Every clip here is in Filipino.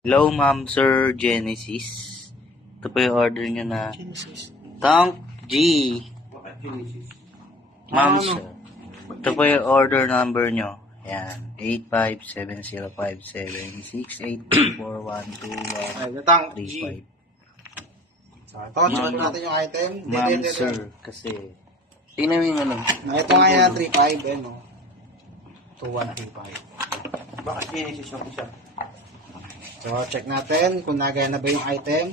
Hello, Ma'am Sir Genesis. Ito po yung order nyo na Genesis. Tank G. Bakit Genesis? Ma'am Ano? Sir. Ito po yung order number nyo. Ayan. 85705768412135. Ay, natang G. So, ito, check natin yung item. Ma'am Sir. Kasi, tingnan mo yung ano. Ito nga yan, 3.5, eh, no? 2135. Bakit Genesis yung isa? So, check natin kung nagaya na ba yung item.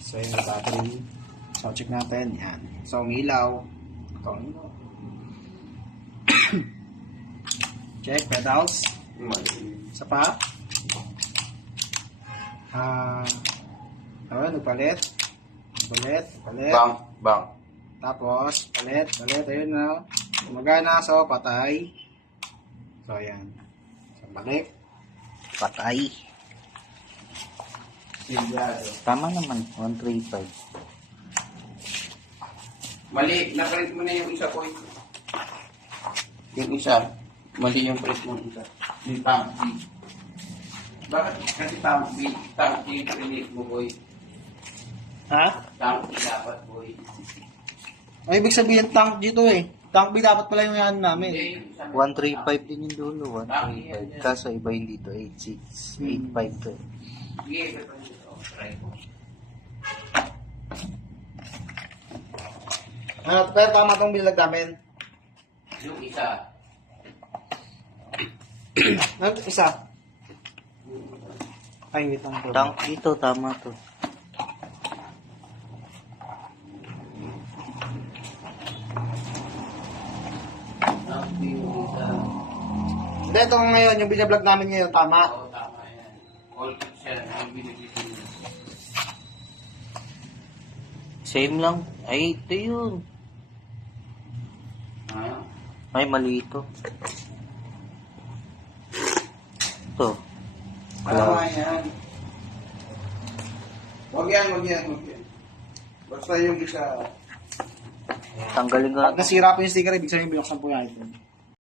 So, yung battery. So, check natin. Yan. So, umilaw. Ito, umilaw. Check, pedals. Isa pa. Nagpalit. Palit. Bang. Tapos, palit. Ayun na. Gumagana. So, patay. So, ayan. So, balik. Patay. Tama naman. 135. Mali, naprint mo na yung isa ko. Yung isa. Mali yung print mo isa. Yung tank B. Bakit? Kasi tank B print mo, boy. Ha? Tank B dapat, boy. Ay, ibig sabihin tank dito eh. Tank B dapat pala yung yan namin. Hindi, yung isa. 135 din yung dulo. 135. Kaso iba yung dito. 86. 85 to. Sige, ito dito. Try ko. Ano, pero tama itong bilag namin. Yung isa. Ano, isa? Ay, wait lang. Tank dito. Tama to. Tank B yung isa. Hindi, ito ngayon, yung binablog namin ngayon, tama. Oo, tama yan. All pixel ang binibigyan mo. Same lang. Ay, ito yun. Ha? Ay, mali ito. Ito. Tama yan. Huwag yan. Basta yung isa. Tanggalin ko Pag na. nasira po yung sticker, ibig sabihin binuksan po yung item.